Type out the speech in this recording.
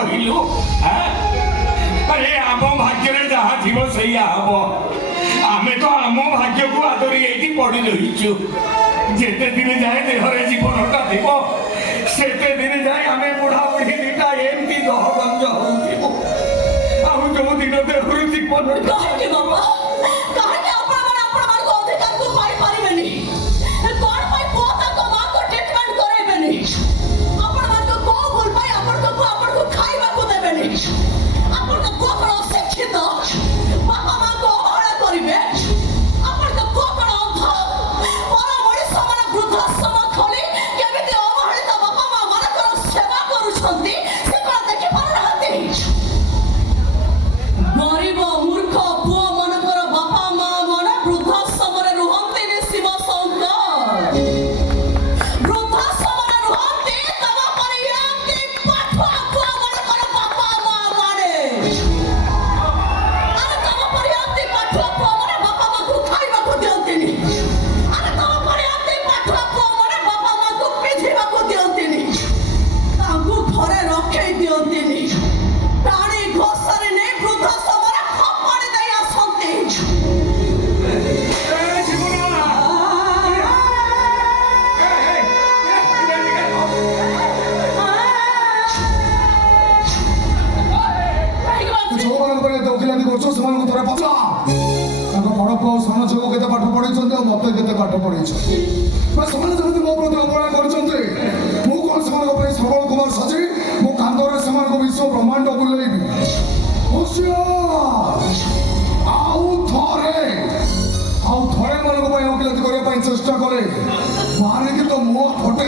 କହିଲୁ ଆରେ ଆମ ଭାଗ୍ୟରେ ଯାହା ଥିବ ସେଇଆ ହବ। ଆମେ ତ ଆମ ଭାଗ୍ୟକୁ ଆଦରି ଏଇଠି ପଡି ରହିଛୁ। ଯେତେ ଦିନ ଯାଏ ଦେହରେ ଜୀବନଟା ଥିବ ସେତେ ଦିନ ଯାଏ ଆମେ ବୁଢା ବୁଢୀ ଦିଟା ଏମିତି ଦହଗଞ୍ଜ ହଉଥିବୁ। ଆଉ ଯୋଉ ଦିନ ଦେହରୁ ଜୀବନ କାହିଁକି ବାପା କାହିଁକି ଆପଣମାନଙ୍କୁ ଅଧିକାରକୁ ପାଇପାରିବେନି? କଣ ପାଇଁ ପୁଅ ତାଙ୍କ ମାଆକୁ ଟ୍ରିଟମେଣ୍ଟ କରାଇବେନି? ଆପଣମାନଙ୍କୁ କୋଉ ଭୁଲ ପାଇଁ ଆପଣଙ୍କୁ ଖାଇବାକୁ ଦେବେନି? ଆପଣଙ୍କ ପୁଅ କଣ ଅଶିକ୍ଷିତ ବାପା ମାଆଙ୍କୁ ଅବହେଳା କରିବେ? ଆପଣଙ୍କ ପୁଅ କଣ ଅନ୍ଧ ପର ମଣିଷ ମାନେ ବୃଦ୍ଧାଶ୍ରମ ଖୋଲି କେମିତି ଅବହେଳିତ ବାପା ମା ମାନଙ୍କର ସେବା କରୁଛନ୍ତି ସେ କଣ ଦେଖିପାରୁନାହାନ୍ତି? ଗରିବ ମୂର୍ଖ ପୁଅ ମାନଙ୍କର ବାପା ମା ମାନେ ବୃଦ୍ଧାଶ୍ରମରେ ରୁହନ୍ତିନି ଶିବ ଶଙ୍କର। ବୃଦ୍ଧାଶ୍ରମରେ ରୁହନ୍ତି ତମ ପରି ଏମିତି ପାଠୁଆ ପୁଅ ମାନଙ୍କର ବାପା ମା ମାନେ। ଆରେ ତମ ପରି ଏମିତି ପାଠୁଆ ପୁଅ ମାନେ ବାପା ମାଙ୍କୁ ଖାଇବାକୁ ଦିଅନ୍ତିନି। ଆରେ ତମ ପରି ଏମିତି ପାଠୁଆ ପୁଅ ମାନେ ବାପା ମାଙ୍କୁ ପିନ୍ଧିବାକୁ ଦିଅନ୍ତିନି। ତାଙ୍କୁ ଘରେ ରଖେଇ ଦିଅନ୍ତିନି। ପ୍ରାଣୀ ଘୋଷରେ ନେଇ ବୃଦ୍ଧାଶ୍ରମରେ ଫୋପାଡ଼ି ଦେଇ ଆସନ୍ତି। ଯୋଉମାନଙ୍କ ପାଇଁ ଏତେ ଓକିଲାତି କରୁଛ ସେମାନଙ୍କୁ ଥରେ ପଚାର। ତାଙ୍କ ବଡ଼ ପୁଅ ଆଉ ସାନ ଝିଅକୁ କେତେ ପାଠ ପଢ଼େଇଛନ୍ତି ଆଉ ମୋତେ କେତେ ପାଠ ପଢ଼େଇଛନ୍ତି। ସେମାନେ ଯେମିତି ମୋ ପ୍ରତି ଅବହେଳା କରିଛନ୍ତି ମୁଁ କ'ଣ ସେମାନଙ୍କ ପାଇଁ ଶ୍ରବଣ କୁମାର ସାଜି ମୋ କାନ୍ଧରେ ସେମାନଙ୍କ ବିଶ୍ୱ ବ୍ରହ୍ମାଣ୍ଡ ବୁଲେଇବି? ଆଉ ଥରେ ମାନଙ୍କ ପାଇଁ ଓକିଲାତି କରିବା ପାଇଁ ଚେଷ୍ଟା କରେ ମାରିକି ତ ମୋ ଫଟୋ